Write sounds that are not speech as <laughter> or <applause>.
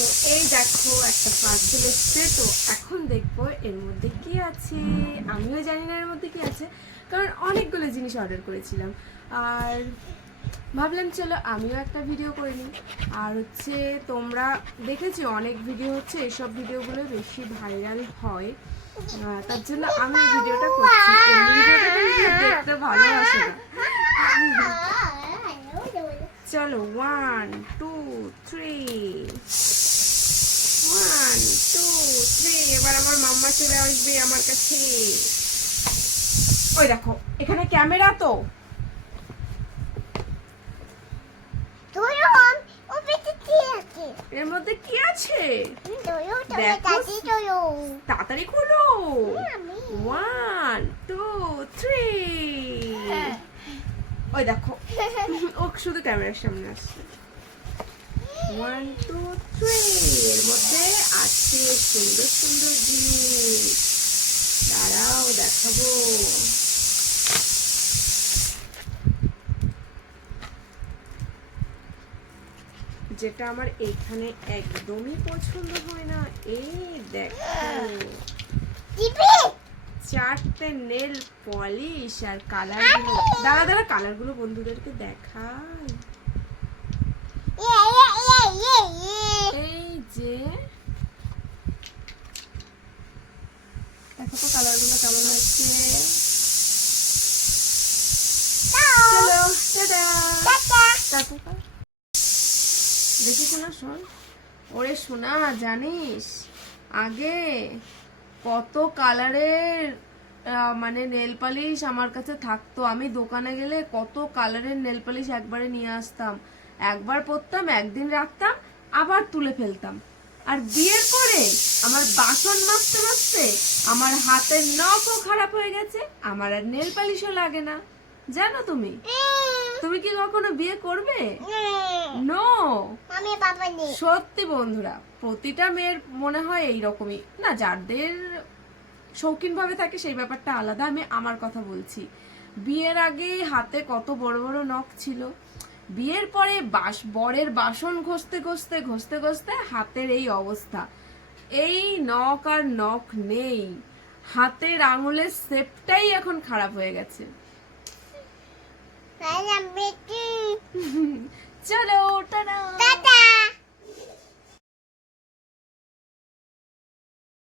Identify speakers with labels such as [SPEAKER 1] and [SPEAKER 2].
[SPEAKER 1] তো এই দেখো একটা পার্সেল এসছে তো এখন দেখব এর মধ্যে কি আছে। আমিও জানি না এর মধ্যে কি আছে কারণ অনেকগুলো জিনিস অর্ডার করেছিলাম। আর ভাবলাম চলো আমিও একটা ভিডিও করে নিই। আর হচ্ছে তোমরা দেখেছি অনেক ভিডিও হচ্ছে এসব ভিডিওগুলো বেশি ভাইরাল হয়। তার জন্য আমি ভিডিওটা করছি। ভিডিওটা দেখতে ভালোবাসে <laughs> চলো one two three one two three এবার আমার মাম্মা চলে আসবে আমার কাছে। ওই দেখো এখানে ক্যামেরা তো। এর মধ্যে কি আছে? তাড়াতাড়ি খোলো। ওয়ান টু থ্রি ওই দেখো। <laughs> ও শুধু ক্যামেরার সামনে আসছে। ওয়ান টু থ্রি এর মধ্যে আছে সুন্দর সুন্দর জিনিস। দাঁড়াও দেখাবো। যেটা আমার এখানে একদমই পছন্দ হয় না। এই দেখো। চারটে নেল পলিশ আর কালারগুলো দাঁড়া দাঁড়া কালারগুলো বন্ধুদেরকে দেখাই। এই যে দেখো তো কালারগুলো কেমন হচ্ছে চলো টাটা। দেখি শোনা শোন। ওরে শোনা জানিস? আগে কত কালারের মানে নেল পালিশ আমার কাছে থাকতো। আমি দোকানে গেলে কত কালারের নেল পালিশ একবারে নিয়ে আসতাম। একবার পরতাম একদিন রাখতাম আবার তুলে ফেলতাম। আর বিয়ের পরে আমার বাসন মাজতে মাজতে আমার হাতের নখও খারাপ হয়ে গেছে আমার আর নেল পালিশও লাগে না। জানো তুমি? তুমি কি কখনো বিয়ে করবে? নো।
[SPEAKER 2] আমি বাবা নেই
[SPEAKER 1] সত্যি বন্ধুরা প্রতিটা মেয়ের মনে হয় এই রকমই না যাদের শৌখিন ভাবে থাকে সেই ব্যাপারটা আলাদা আমি আমার কথা বলছি। বিয়ের আগে হাতে কত বড় বড় নখ ছিল বিয়ের পরে বাস বরের বাসন ঘষতে ঘষতে ঘষতে ঘষতে হাতের এই অবস্থা। এই নখ আর নখ নেই। হাতের আঙুলের সেপটাই এখন খারাপ হয়ে গেছে। <laughs> চলো ওটা
[SPEAKER 2] টাটা।